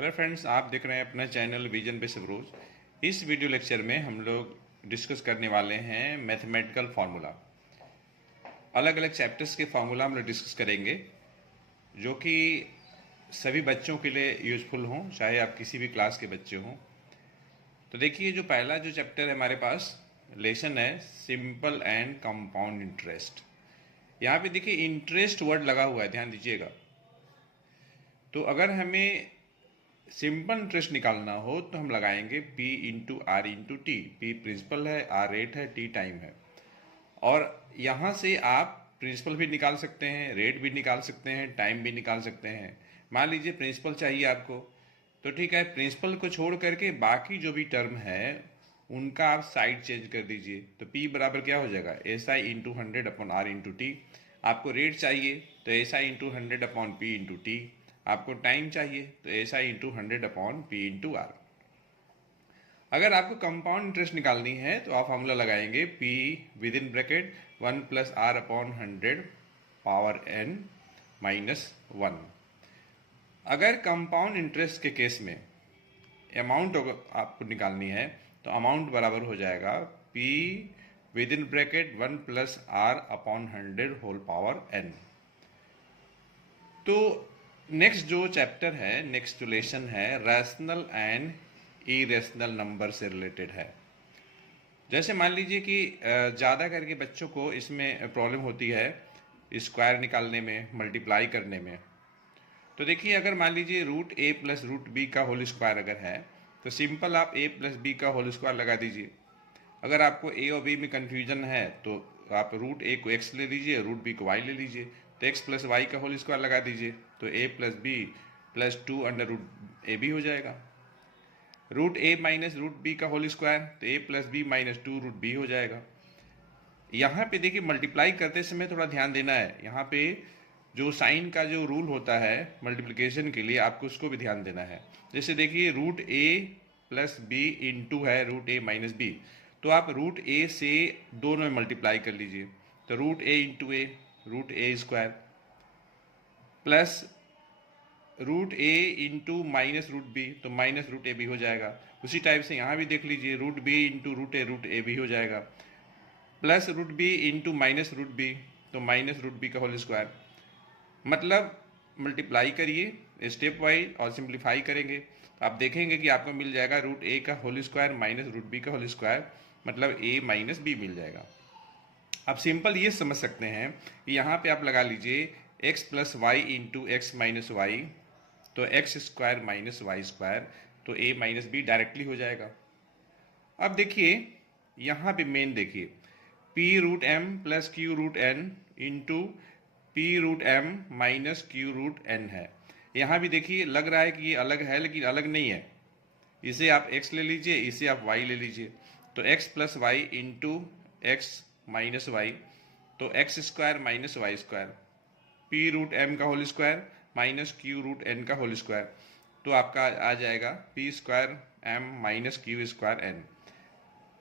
Hello friends, आप देख रहे हैं अपना चैनल विजन बेस अप्रोच। इस वीडियो लेक्चर में हम लोग डिस्कस करने वाले हैं मैथमेटिकल फार्मूला। अलग अलग चैप्टर्स के फार्मूला हम लोग डिस्कस करेंगे जो कि सभी बच्चों के लिए यूज़फुल हों, चाहे आप किसी भी क्लास के बच्चे हों। तो देखिए, जो पहला जो चैप्टर है हमारे पास लेसन है सिंपल एंड कंपाउंड इंटरेस्ट। यहाँ पे देखिए इंटरेस्ट वर्ड लगा हुआ है, ध्यान दीजिएगा। तो अगर हमें सिंपल इंटरेस्ट निकालना हो तो हम लगाएंगे P into R into T. P principal है, आर रेट है, टी टाइम है। और यहाँ से आप प्रिंसिपल भी निकाल सकते हैं, रेट भी निकाल सकते हैं, टाइम भी निकाल सकते हैं। मान लीजिए प्रिंसिपल चाहिए आपको, तो ठीक है, प्रिंसिपल को छोड़ करके बाकी जो भी टर्म है उनका आप साइड चेंज कर दीजिए। तो P बराबर क्या हो जाएगा, S I into 100 upon R into T. आपको रेट चाहिए तो S I into 100 upon P into T. आपको टाइम चाहिए तो S I into 100 upon P into R. अगर आपको कंपाउंड इंटरेस्ट निकालनी है तो आप फॉर्मूला लगाएंगे P within bracket 1 plus R upon 100 power n minus 1। अगर कंपाउंड इंटरेस्ट के केस में अमाउंट आपको निकालनी है तो अमाउंट बराबर हो जाएगा P within bracket 1 plus R upon 100 whole power n। तो नेक्स्ट जो चैप्टर है, नेक्स्ट जो लेसन है, रैशनल एंड इरेशनल नंबर से रिलेटेड है। जैसे मान लीजिए कि ज़्यादा करके बच्चों को इसमें प्रॉब्लम होती है स्क्वायर निकालने में, मल्टीप्लाई करने में। तो देखिए, अगर मान लीजिए रूट ए प्लस रूट बी का होल स्क्वायर अगर है तो सिंपल आप ए प्लस बी का होल स्क्वायर लगा दीजिए। अगर आपको ए और बी में कन्फ्यूजन है तो आप रूट ए को एक्स ले लीजिए, रूट बी को वाई ले लीजिए। तो एक्स प्लस वाई का होल स्क्वायर लगा दीजिए तो a plus b plus 2 under root A B हो जाएगा। Root a minus root B का होल स्क्वायर तो a plus b minus 2 root b हो जाएगा। यहाँ पे देखिए मल्टीप्लाई करते समय थोड़ा ध्यान देना है। यहाँ पे जो साइन का जो रूल होता है मल्टीप्लिकेशन के लिए, आपको उसको भी ध्यान देना है। जैसे देखिए रूट ए प्लस बी इंटू है रूट ए माइनस बी, तो आप रूट ए से दोनों में मल्टीप्लाई कर लीजिए। तो root A into A root A square plus root A into minus root B तो माइनस रूट ए बी हो जाएगा। उसी टाइप से यहाँ भी देख लीजिए root B into root A B हो जाएगा, plus root B into minus root B तो माइनस रूट बी का होल स्क्वायर। मतलब मल्टीप्लाई करिए स्टेप वाइज और सिंप्लीफाई करेंगे तो आप देखेंगे कि आपको मिल जाएगा रूट ए का whole square minus root B का होल स्क्वायर, मतलब ए माइनस बी मिल जाएगा। आप सिंपल ये समझ सकते हैं कि यहाँ पे आप लगा लीजिए x plus Y into x minus Y तो x square minus Y square तो ए माइनस बी डायरेक्टली हो जाएगा। अब देखिए यहाँ पे मेन देखिए P root M plus Q root N into P root M minus Q root N है। यहाँ भी देखिए लग रहा है कि ये अलग है, लेकिन अलग नहीं है। इसे आप x ले लीजिए, इसे आप y ले लीजिए। तो x plus Y into x minus Y तो x square minus Y square p root m का whole square minus Q root n का होल स्क्वायर तो आपका आ जाएगा p square m minus q square n.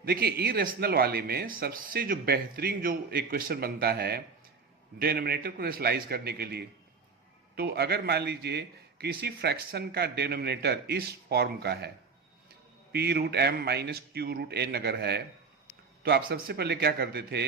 देखिए इरेशनल वाले में सबसे जो बेहतरीन जो एक क्वेश्चन बनता है डिनोमिनेटर को रेशनलाइज करने के लिए, तो अगर मान लीजिए किसी फ्रैक्शन का डिनोमिनेटर इस फॉर्म का है P root M minus Q root N अगर है, तो आप सबसे पहले क्या करते थे,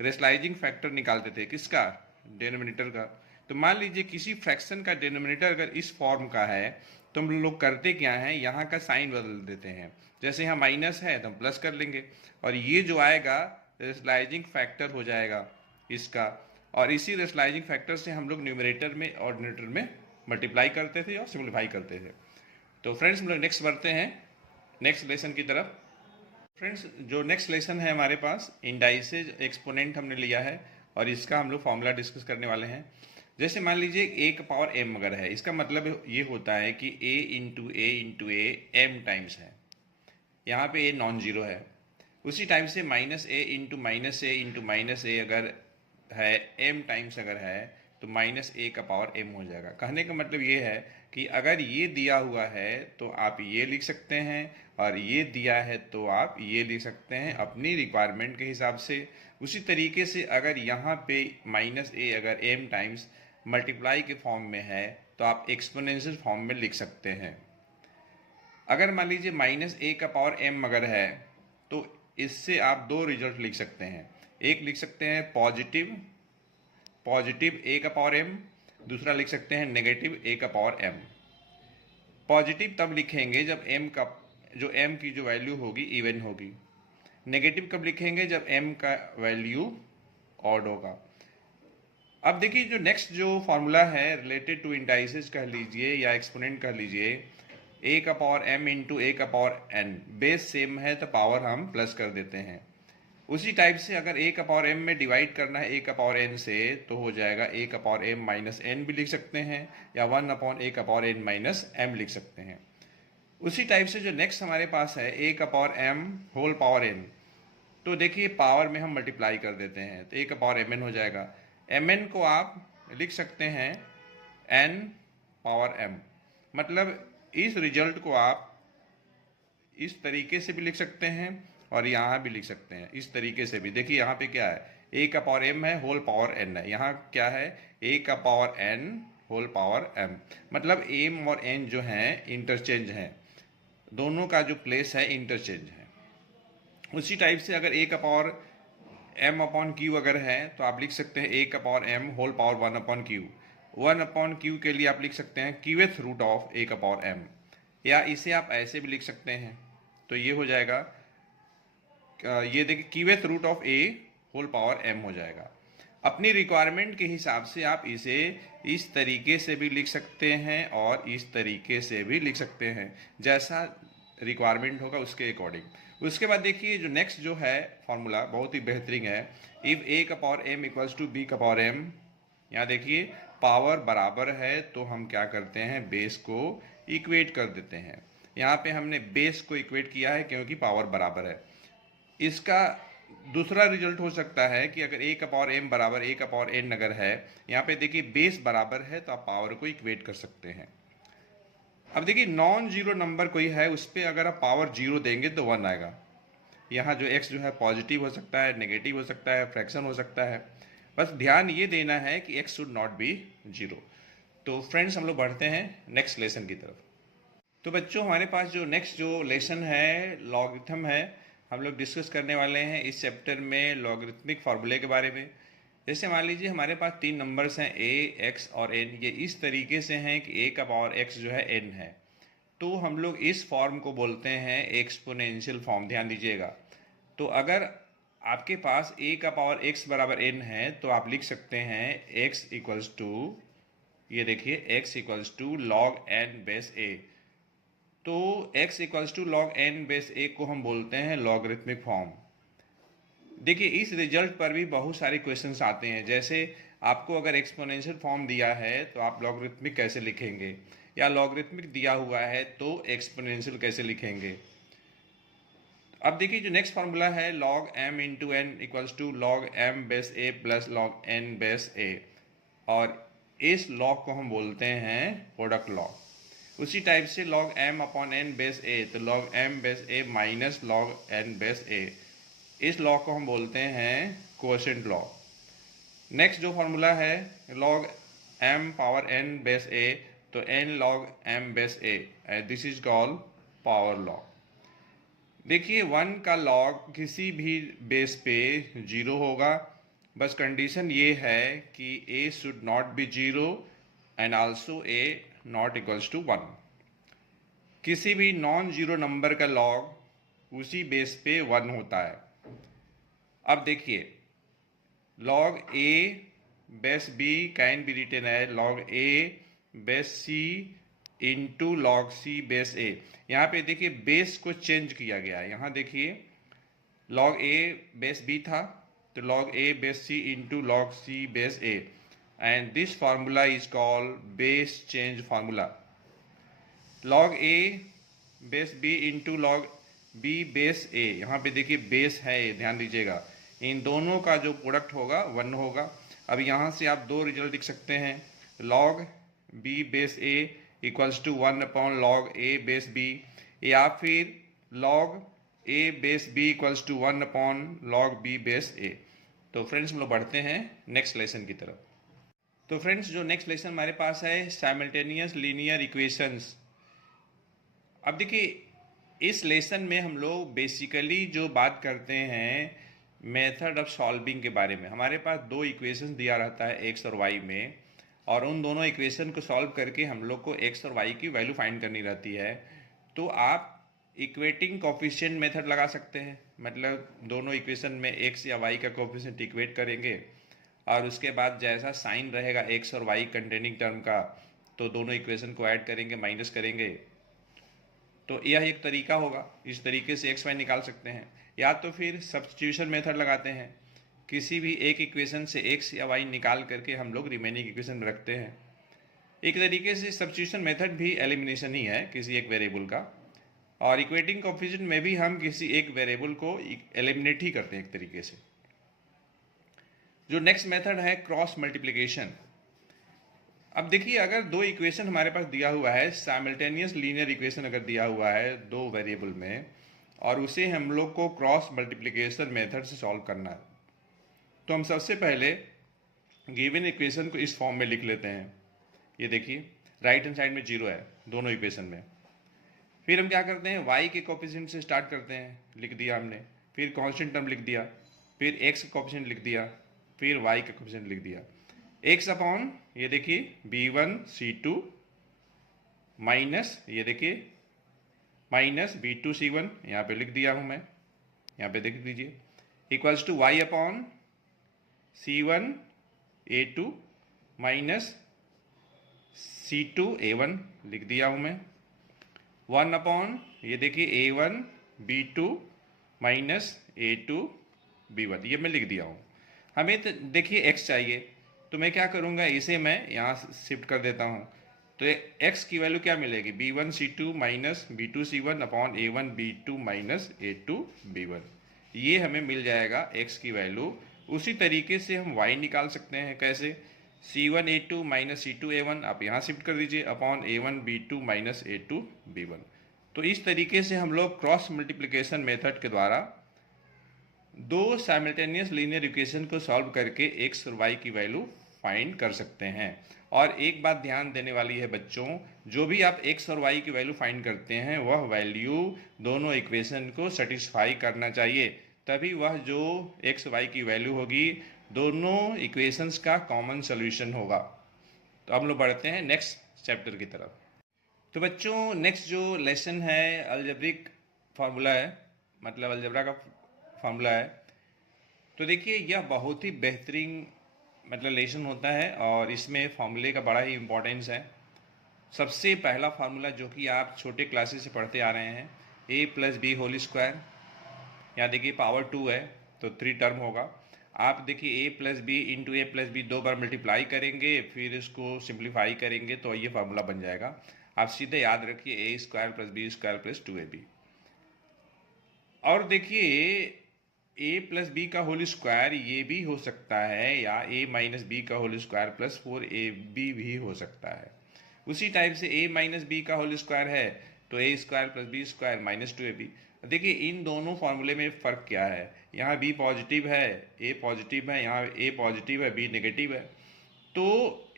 रेशनलाइजिंग फैक्टर निकालते थे। किसका, डिनोमिनेटर का। तो मान लीजिए किसी फ्रैक्शन का डिनोमिनेटर अगर इस फॉर्म का है तो हम लोग करते क्या है, यहाँ का साइन बदल देते हैं। जैसे यहाँ माइनस है तो हम प्लस कर लेंगे और ये जो आएगा रेशनलाइजिंग फैक्टर हो जाएगा इसका। और इसी रेशनलाइजिंग फैक्टर से हम लोग न्यूमरेटर में और डिनोमिनेटर में मल्टीप्लाई करते थे और सिम्प्लीफाई करते थे। तो फ्रेंड्स हम लोग नेक्स्ट बढ़ते हैं नेक्स्ट लेसन की तरफ। फ्रेंड्स जो नेक्स्ट लेसन है हमारे पास इंडाइसेज एक्सपोनेंट हमने लिया है और इसका हम लोग फॉर्मूला डिस्कस करने वाले हैं। जैसे मान लीजिए ए का पावर एम अगर है, इसका मतलब ये होता है कि ए इंटू ए एम टाइम्स है। यहाँ पे ए नॉन जीरो है। उसी टाइम से माइनस ए इंटू माइनस ए अगर है एम टाइम्स अगर है तो माइनस ए का पावर एम हो जाएगा। कहने का मतलब ये है कि अगर ये दिया हुआ है तो आप ये लिख सकते हैं और ये दिया है तो आप ये लिख सकते हैं अपनी रिक्वायरमेंट के हिसाब से। उसी तरीके से अगर यहाँ पे माइनस ए अगर एम टाइम्स मल्टीप्लाई के फॉर्म में है तो आप एक्सपोनेंशियल फॉर्म में लिख सकते हैं। अगर मान लीजिए माइनस ए का पावर एम अगर है तो इससे आप दो रिजल्ट लिख सकते हैं। एक लिख सकते हैं पॉजिटिव ए का पावर एम, दूसरा लिख सकते हैं नेगेटिव ए का पावर एम। पॉजिटिव तब लिखेंगे जब एम की जो वैल्यू होगी इवन होगी। नेगेटिव कब लिखेंगे जब एम का वैल्यू ऑड होगा। अब देखिए जो नेक्स्ट जो फॉर्मूला है रिलेटेड टू इंडाइसेस कह लीजिए या एक्सपोनेंट कह लीजिए, ए का पावर एम इंटू ए का पावर एन, बेस सेम है तो पावर हम प्लस कर देते हैं। उसी टाइप से अगर ए का पावर एम में डिवाइड करना है ए का पावर एन से तो हो जाएगा ए का पावर एम माइनस एन भी लिख सकते हैं या 1 ए का पावर एन माइनस एम लिख सकते हैं। उसी टाइप से जो नेक्स्ट हमारे पास है ए का power M whole power N, तो देखिए पावर में हम मल्टीप्लाई कर देते हैं तो ए का पावर एम एन हो जाएगा। एम एन को आप लिख सकते हैं एन पावर एम, मतलब इस रिजल्ट को आप इस तरीके से भी लिख सकते हैं और यहाँ भी लिख सकते हैं इस तरीके से भी। देखिए यहाँ पे क्या है, ए का पावर एम है होल पावर एन है, यहाँ क्या है ए का power N whole power M, मतलब एम और एन जो हैं इंटरचेंज हैं, दोनों का जो प्लेस है इंटरचेंज है। उसी टाइप से अगर ए का पावर एम अपॉन क्यू अगर है तो आप लिख सकते हैं ए का पावर एम होल पावर 1/क्यू के लिए आप लिख सकते हैं क्यूएथ रूट ऑफ ए का पावर एम, या इसे आप ऐसे भी लिख सकते हैं तो ये हो जाएगा, ये देखिए qth root of a whole power m हो जाएगा। अपनी रिक्वायरमेंट के हिसाब से आप इसे इस तरीके से भी लिख सकते हैं और इस तरीके से भी लिख सकते हैं, जैसा रिक्वायरमेंट होगा उसके अकॉर्डिंग। उसके बाद देखिए जो नेक्स्ट जो है फॉर्मूला बहुत ही बेहतरीन है, इफ ए का power M equals to B का पावर एम। यहाँ देखिए पावर बराबर है तो हम क्या करते हैं बेस को इक्वेट कर देते हैं। यहाँ पे हमने बेस को इक्वेट किया है क्योंकि पावर बराबर है। इसका दूसरा रिजल्ट हो सकता है कि अगर ए का पावर एम बराबर ए का पावर एन अगर है, यहाँ पे देखिए बेस बराबर है तो आप पावर को इक्वेट कर सकते हैं। अब देखिए नॉन जीरो नंबर कोई है उस पर अगर आप पावर जीरो देंगे तो 1 आएगा। यहाँ जो x जो है पॉजिटिव हो सकता है, नेगेटिव हो सकता है, फ्रैक्शन हो सकता है, बस ध्यान ये देना है कि x should not B zero. तो फ्रेंड्स हम लोग बढ़ते हैं नेक्स्ट लेसन की तरफ। तो बच्चों हमारे पास जो नेक्स्ट जो लेसन है लॉगरिथम है, हम लोग डिस्कस करने वाले हैं इस चैप्टर में लॉगरिथमिक फार्मूले के बारे में। जैसे मान लीजिए हमारे पास 3 नंबर्स हैं a, x और n, ये इस तरीके से हैं कि a का पावर x जो है n है, तो हम लोग इस फॉर्म को बोलते हैं एक्सपोनेंशियल फॉर्म। ध्यान दीजिएगा, तो अगर आपके पास a का पावर x बराबर n है तो आप लिख सकते हैं x इक्वल्स टू, ये देखिए x equals to log n base a। तो x equals to log n base a को हम बोलते हैं लॉगरिथमिक फॉर्म। देखिए इस रिजल्ट पर भी बहुत सारे क्वेश्चंस आते हैं, जैसे आपको अगर एक्सपोनेंशियल फॉर्म दिया है तो आप लॉगरिथमिक कैसे लिखेंगे, या लॉगरिथमिक दिया हुआ है तो एक्सपोनेंशियल कैसे लिखेंगे। अब देखिए जो नेक्स्ट फार्मूला है log m into N equals to log m base a plus log n base a, और इस लॉग को हम बोलते हैं प्रोडक्ट लॉग। उसी टाइप से log m upon n base a, तो log m base a minus log n base a, इस लॉग को हम बोलते हैं कोएफिशिएंट लॉग। नेक्स्ट जो फार्मूला है log m power n base a, तो n log m base a, this is called power log. देखिए 1 का लॉग किसी भी बेस पे 0 होगा, बस कंडीशन ये है कि a should not be 0 and also a not equals to 1। किसी भी नॉन जीरो नंबर का लॉग उसी बेस पे 1 होता है। अब देखिए log a base b can be written है log a base c into log c base a। यहाँ पे देखिए बेस को चेंज किया गया है, यहाँ देखिए log a बेस b था तो log a base c into log c base a, and this formula is called base change formula. log a base b into log b base a, यहाँ पे देखिए बेस है, ध्यान दीजिएगा इन दोनों का जो प्रोडक्ट होगा 1 होगा। अब यहाँ से आप दो रिजल्ट लिख सकते हैं, log b base a equals to 1 upon log a base b, या फिर log a base b equals to 1 upon log b base a। तो फ्रेंड्स हम लोग बढ़ते हैं नेक्स्ट लेसन की तरफ। तो फ्रेंड्स जो नेक्स्ट लेसन हमारे पास है साइमल्टेनियस लीनियर इक्वेशंस। अब देखिए इस लेसन में हम लोग बेसिकली जो बात करते हैं मेथड ऑफ सॉल्विंग के बारे में। हमारे पास दो इक्वेशन दिया रहता है एक्स और वाई में, और उन दोनों इक्वेशन को सॉल्व करके हम लोग को एक्स और वाई की वैल्यू फाइंड करनी रहती है। तो आप इक्वेटिंग कोफिशिएंट मेथड लगा सकते हैं, मतलब दोनों इक्वेशन में एक्स या वाई का कोफिशिएंट इक्वेट करेंगे और उसके बाद जैसा साइन रहेगा एक्स और वाई कंटेनिंग टर्म का, तो दोनों इक्वेशन को ऐड करेंगे, माइनस करेंगे। तो यह एक तरीका होगा, इस तरीके से एक्स वाई निकाल सकते हैं। या तो फिर सब्स्टिट्यूशन मेथड लगाते हैं, किसी भी एक इक्वेशन से एक्स या वाई निकाल करके हम लोग रिमेनिंग इक्वेशन में रखते हैं। एक तरीके से सब्स्टिट्यूशन मेथड भी एलिमिनेशन ही है किसी एक वेरिएबल का, और इक्वेटिंग कोफिशिएंट में भी हम किसी एक वेरिएबल को एलिमिनेट ही करते हैं एक तरीके से। जो नेक्स्ट मेथड है क्रॉस मल्टीप्लिकेशन। अब देखिए, अगर दो इक्वेशन हमारे पास दिया हुआ है, साइमल्टेनियस लीनियर इक्वेशन अगर दिया हुआ है दो वेरिएबल में, और उसे हम लोग को क्रॉस मल्टीप्लिकेशन मेथड से सॉल्व करना है, तो हम सबसे पहले गिवन इक्वेशन को इस फॉर्म में लिख लेते हैं। ये देखिए, राइट हैंड साइड में 0 है दोनों इक्वेशन में। फिर हम क्या करते हैं, y के कोफिशिएंट से स्टार्ट करते हैं, लिख दिया हमने, फिर कांस्टेंट टर्म लिख दिया, फिर x का कोफिशिएंट लिख दिया, फिर y का कोफिशिएंट लिख दिया। x अपॉन ये देखिए b1 c2 माइनस ये देखिए माइनस b2 c1, यहाँ पे लिख दिया हूँ मैं, यहाँ पे देख लीजिए, equals to y upon c1 a2 minus c2 a1 लिख दिया हूँ मैं, 1 अपॉन ये देखिए a1 b2 minus a2 b1, ये मैं लिख दिया हूँ। हमें तो देखिए x चाहिए, तो मैं क्या करूँगा, इसे मैं यहाँ शिफ्ट कर देता हूँ। तो x की वैल्यू क्या मिलेगी, b1 c2 minus b2 c1 upon a1 b2 minus a2 b1, ये हमें मिल जाएगा x की वैल्यू। उसी तरीके से हम y निकाल सकते हैं, कैसे, c1 a2 minus c2 a1 आप यहाँ शिफ्ट कर दीजिए upon a1 b2 minus a2 b1। तो इस तरीके से हम लोग क्रॉस मल्टीप्लिकेशन मेथड के द्वारा दो साइमल्टेनियस लीनियर इक्वेशन को सॉल्व करके एक्स और वाई की वैल्यू फाइंड कर सकते हैं। और एक बात ध्यान देने वाली है बच्चों, जो भी आप एक्स और वाई की वैल्यू फाइंड करते हैं वह वैल्यू दोनों इक्वेशन को सेटिस्फाई करना चाहिए, तभी वह जो एक्स वाई की वैल्यू होगी दोनों इक्वेशंस का कॉमन सोल्यूशन होगा। तो हम लोग बढ़ते हैं नेक्स्ट चैप्टर की तरफ। तो बच्चों, नेक्स्ट जो लेसन है अलजेब्रिक फार्मूला है, मतलब अलजेब्रा का फार्मूला है। तो देखिए, यह बहुत ही बेहतरीन मतलब लेसन होता है और इसमें फार्मूले का बड़ा ही इम्पोर्टेंस है। सबसे पहला फार्मूला जो कि आप छोटे क्लासेस से पढ़ते आ रहे हैं, a plus B whole square, यहाँ देखिए पावर 2 है तो 3 टर्म होगा। आप देखिए a plus B into A plus B 2 बार मल्टीप्लाई करेंगे, फिर इसको सिंप्लीफाई करेंगे तो ये फार्मूला बन जाएगा। आप सीधे याद रखिए a square plus B square plus 2ab। और देखिए a प्लस बी का होल स्क्वायर ये भी हो सकता है, या a माइनस बी का होल स्क्वायर प्लस 4ab भी हो सकता है। उसी टाइप से a माइनस बी का होल स्क्वायर है तो a square plus B square minus 2ab। देखिए इन दोनों फार्मूले में फ़र्क क्या है, यहाँ b पॉजिटिव है, a पॉजिटिव है, यहाँ a पॉजिटिव है, b नेगेटिव है। तो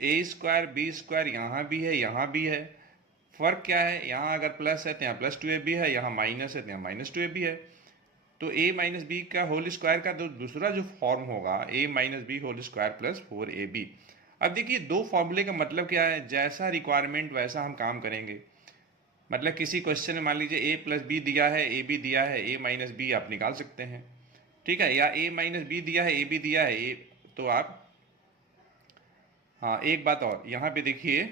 a स्क्वायर बी स्क्वायर यहाँ भी है, यहाँ भी है। फ़र्क क्या है, यहाँ अगर प्लस है तो यहाँ प्लस 2ab है, यहाँ माइनस है तो यहाँ माइनस 2ab है। तो a माइनस बी का होल स्क्वायर का दूसरा जो फॉर्म होगा a minus B whole square plus 4ab। अब देखिए दो फॉर्मूले का मतलब क्या है, जैसा रिक्वायरमेंट वैसा हम काम करेंगे। मतलब किसी क्वेश्चन में मान लीजिए a प्लस बी दिया है, a बी दिया है, a माइनस बी आप निकाल सकते हैं, ठीक है, या a माइनस बी दिया है, a बी दिया है, तो आप, हाँ एक बात और, यहाँ पे देखिए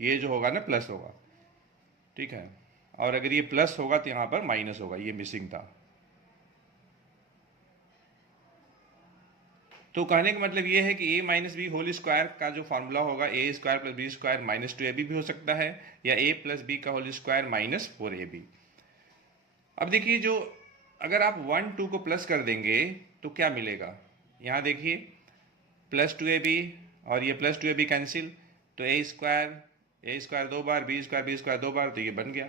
ये जो होगा ना प्लस होगा, ठीक है, और अगर ये प्लस होगा तो यहाँ पर माइनस होगा, ये मिसिंग था। तो कहने का मतलब ये है कि a minus B whole square का जो फार्मूला होगा a square plus B square minus 2ab भी हो सकता है, या a प्लस बी का होल स्क्वायर माइनस 4ab। अब देखिए, जो अगर आप 1 2 को प्लस कर देंगे तो क्या मिलेगा, यहाँ देखिए प्लस 2ab और ये प्लस 2ab कैंसिल, तो a square 2 bar, b square 2 बार, तो ये बन गया।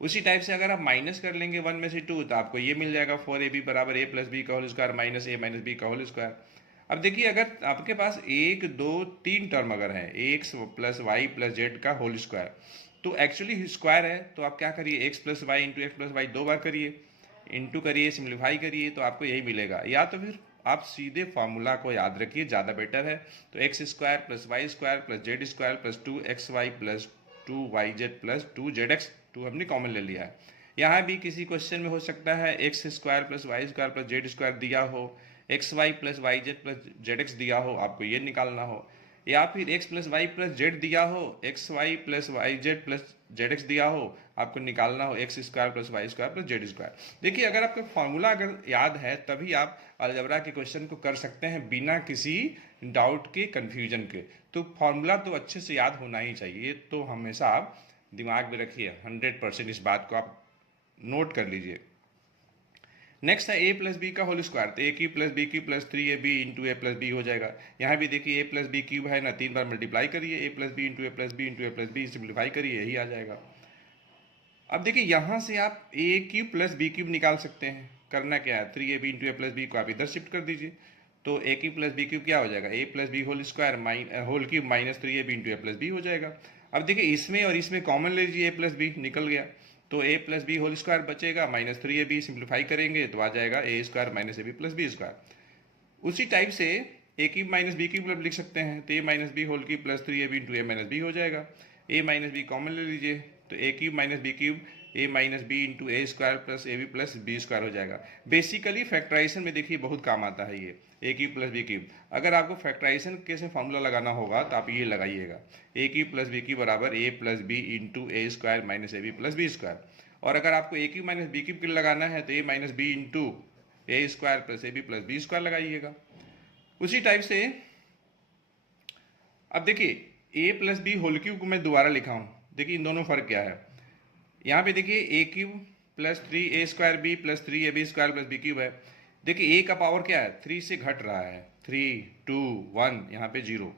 उसी टाइप से अगर आप माइनस कर लेंगे 1 में से 2 तो आपको ये मिल जाएगा 4ab बराबर a प्लस बी का whole square minus a minus B का होल स्क्वायर। अब देखिए, अगर आपके पास 1 2 3 टर्म अगर है, x plus Y plus Z का होल स्क्वायर, तो एक्चुअली स्क्वायर है, तो आप क्या करिए, X plus Y into X plus Y 2 बार करिए, इंटू करिए, सिंप्लीफाई करिए, तो आपको यही मिलेगा। या तो फिर आप सीधे फार्मूला को याद रखिए, ज़्यादा बेटर है। तो x square plus Y square plus Z square plus 2xy plus 2yz plus 2zx, 2 हमने कॉमन ले लिया है। यहाँ भी किसी क्वेश्चन में हो सकता है X square plus Y square plus Z square दिया हो, X Y plus Y Z plus Z X दिया हो, आपको ये निकालना हो, या फिर X plus Y plus Z दिया हो, X Y plus Y Z plus Z X दिया हो, आपको निकालना हो X square plus Y square plus Z square. देखिए, अगर आपको फॉर्मूला अगर याद है तभी आप अलजबरा के क्वेश्चन को कर सकते हैं बिना किसी डाउट के, कन्फ्यूजन के। तो फॉर्मूला तो अच्छे से याद होना ही चाहिए, तो हमेशा आप दिमाग में रखिए, 100% इस बात को आप नोट कर लीजिए। नेक्स्ट है ए प्लस बी का होल स्क्वायर, तो a cube plus b cube plus 3ab into A plus b हो जाएगा। यहाँ भी देखिए ए प्लस बी क्यूब है ना, 3 बार मल्टीप्लाई करिए, ए प्लस बी इंटू ए प्लस बी इंटू ए प्लस बी, सिंप्लीफाई करिए, यही आ जाएगा। अब देखिए यहाँ से आप ए क्यूब प्लस बी क्यूब निकाल सकते हैं। करना क्या है, 3ab इंटू ए प्लस बी को आप इधर शिफ्ट कर दीजिए, तो a cube plus b cube क्या हो जाएगा, a plus B whole square whole cube minus 3ab into A plus b हो जाएगा। अब देखिए इसमें और इसमें कॉमन ले लीजिए, ए प्लस बी निकल गया, तो a plus B whole square बचेगा, माइनस 3ab, सिंप्लीफाई करेंगे तो आ जाएगा a square minus a b plus B square. उसी टाइप से a cube minus b cube लिख सकते हैं, तो a minus B whole cube plus 3ab into a minus b हो जाएगा। ए माइनस बी कॉमन ले लीजिए, तो a cube minus b cube a minus b into a square plus a b plus B square हो जाएगा। बेसिकली फैक्टराइजेशन में देखिए बहुत काम आता है ये ए क्यूब प्लस बी क्यूब। अगर आपको फैक्टराइजेशन कैसे फॉर्मूला लगाना होगा तो आप ये लगाइएगा, a cube plus b cube बराबर a plus B into a square minus a b plus B square. और अगर आपको a cube minus b cube के लिए लगाना है तो a minus b into a square plus a b plus B square लगाइएगा। उसी टाइप से अब देखिए a plus B whole cube को मैं दोबारा लिखा हूँ, देखिए इन दोनों फर्क क्या है। यहाँ पे देखिए a cube plus 3a square b plus 3ab square plus b cube है। देखिए a का पावर क्या है, 3 से घट रहा है, 3 2 1, यहाँ पे 0,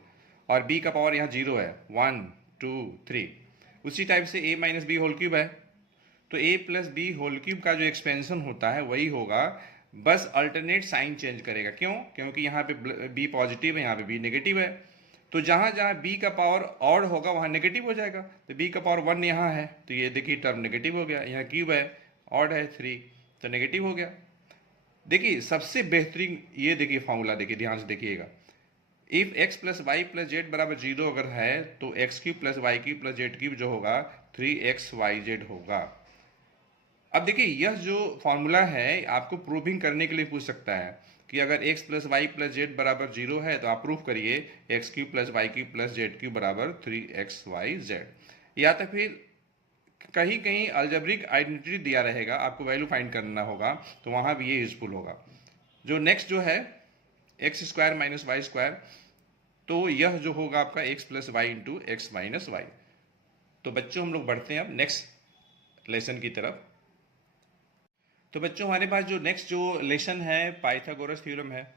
और b का पावर यहाँ 0 है, 1 2 3। उसी टाइप से a minus B whole cube है, तो a plus B whole cube का जो एक्सपेंशन होता है वही होगा, बस अल्टरनेट साइन चेंज करेगा। क्यों, क्योंकि यहाँ पे b पॉजिटिव है, यहाँ पे b नेगेटिव है, तो जहाँ जहाँ b का पावर ऑड होगा वहाँ नेगेटिव हो जाएगा। तो b का पावर 1 यहाँ है, तो ये देखिए टर्म नेगेटिव हो गया। यहाँ क्यूब है, ऑड है 3, तो नेगेटिव हो गया। देखिए सबसे बेहतरीन ये देखिए फॉर्मूला, देखिए ध्यान से देखिएगा, if x plus Y plus Z बराबर 0 अगर है तो X cube plus Y cube plus Z cube जो होगा 3xyz होगा। अब देखिए यह जो फॉर्मूला है आपको प्रूविंग करने के लिए पूछ सकता है कि अगर x plus Y plus Z बराबर 0 है तो आप प्रूफ करिए X cube plus Y cube plus Z cube बराबर 3xyz। या तो फिर कहीं कहीं अल्जेब्रिक आइडेंटिटी दिया रहेगा, आपको वैल्यू फाइंड करना होगा, तो वहाँ भी ये यूजफुल होगा। जो नेक्स्ट जो है X square minus Y square, तो यह जो होगा आपका X plus Y into x minus Y. तो बच्चों हम लोग बढ़ते हैं अब नेक्स्ट लेसन की तरफ। तो बच्चों हमारे पास जो नेक्स्ट जो लेसन है पाइथागोरस थ्योरम है।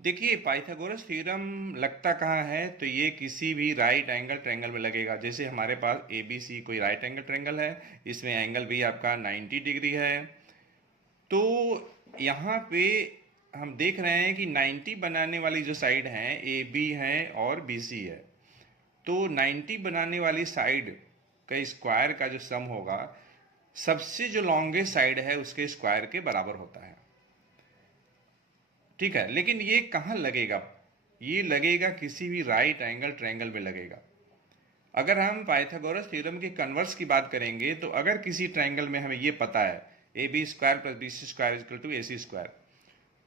देखिए पाइथागोरस थ्योरम लगता कहाँ है, तो ये किसी भी राइट एंगल ट्रायंगल में लगेगा। जैसे हमारे पास ए बी सी कोई राइट एंगल ट्रायंगल है, इसमें एंगल भी आपका 90 डिग्री है। तो यहाँ पे हम देख रहे हैं कि 90 बनाने वाली जो साइड है ए बी है और बी सी है, तो 90 बनाने वाली साइड का स्क्वायर का जो सम होगा सबसे जो लॉन्गेस्ट साइड है उसके स्क्वायर के बराबर होता है। ठीक है, लेकिन ये कहाँ लगेगा, ये लगेगा किसी भी राइट एंगल ट्रायंगल में लगेगा। अगर हम पाइथागोरस थ्योरम के कन्वर्स की बात करेंगे तो अगर किसी ट्रायंगल में हमें ये पता है A B square plus B C square equal to A C square,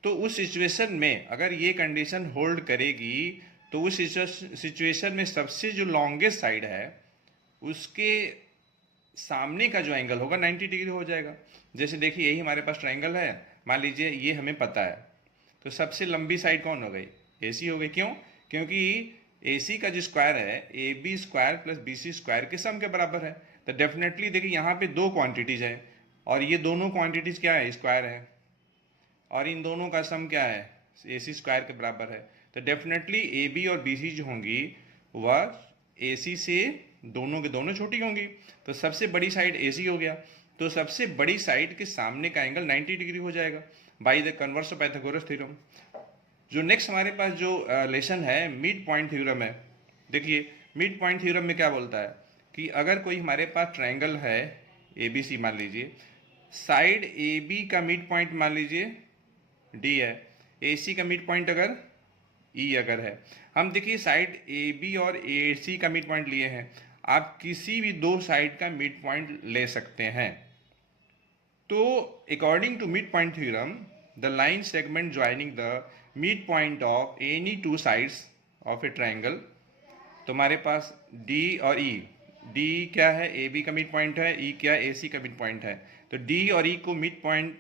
तो उस सिचुएशन में अगर ये कंडीशन होल्ड करेगी तो उस सिचुएशन में सबसे जो लॉन्गेस्ट साइड है उसके सामने का जो एंगल होगा 90 डिग्री हो जाएगा। जैसे देखिए यही हमारे पास ट्रायंगल है, मान लीजिए ये हमें पता है, तो सबसे लंबी साइड कौन हो गई, AC हो गई। क्यों, क्योंकि AC का जो स्क्वायर है A B square plus B C square के सम के बराबर है। तो डेफिनेटली देखिए यहाँ पे दो क्वांटिटीज है और ये दोनों क्वांटिटीज क्या है, स्क्वायर है, और इन दोनों का सम क्या है, AC स्क्वायर के बराबर है। तो डेफिनेटली AB और BC जो होंगी वह AC से दोनों के दोनों छोटी होंगी। तो सबसे बड़ी साइड AC हो गया, तो सबसे बड़ी साइड के सामने का एंगल 90 डिग्री हो जाएगा by the converse of Pythagoras theorem. जो नेक्स्ट हमारे पास जो लेसन है मिड पॉइंट थ्योरम है। देखिए मिड पॉइंट थ्योरम में क्या बोलता है कि अगर कोई हमारे पास ट्रायंगल है ए बी सी मान लीजिए, साइड ए बी का मिड पॉइंट मान लीजिए डी है, ए सी का मिड पॉइंट अगर ई अगर है, हम देखिए साइड ए बी और ए सी का मिड पॉइंट लिए हैं, आप किसी भी दो साइड का मिड पॉइंट ले सकते हैं। तो according to mid point theorem, the line segment joining the mid point of any two sides of a triangle, तो हमारे पास डी और ई, डी क्या है, ए बी का मिड पॉइंट है, ई क्या है, ए सी का मिड पॉइंट है। तो डी और ई को मिड पॉइंट,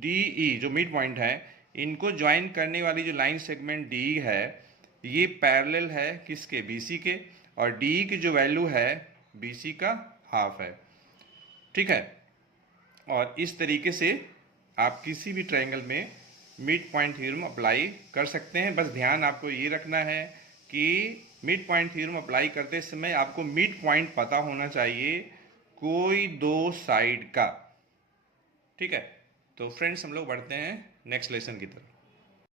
डी ई जो मिड पॉइंट है, इनको ज्वाइन करने वाली जो लाइन सेगमेंट डी है, ये पैरेलल है किसके, बी सी के, और डी की जो वैल्यू है बी सी का हाफ है। ठीक है, और इस तरीके से आप किसी भी ट्रायंगल में मिड पॉइंट थ्योरम अप्लाई कर सकते हैं। बस ध्यान आपको ये रखना है कि मिड पॉइंट थ्योरम अप्लाई करते समय आपको मिड पॉइंट पता होना चाहिए कोई दो साइड का। ठीक है, तो फ्रेंड्स हम लोग बढ़ते हैं नेक्स्ट लेसन की तरफ।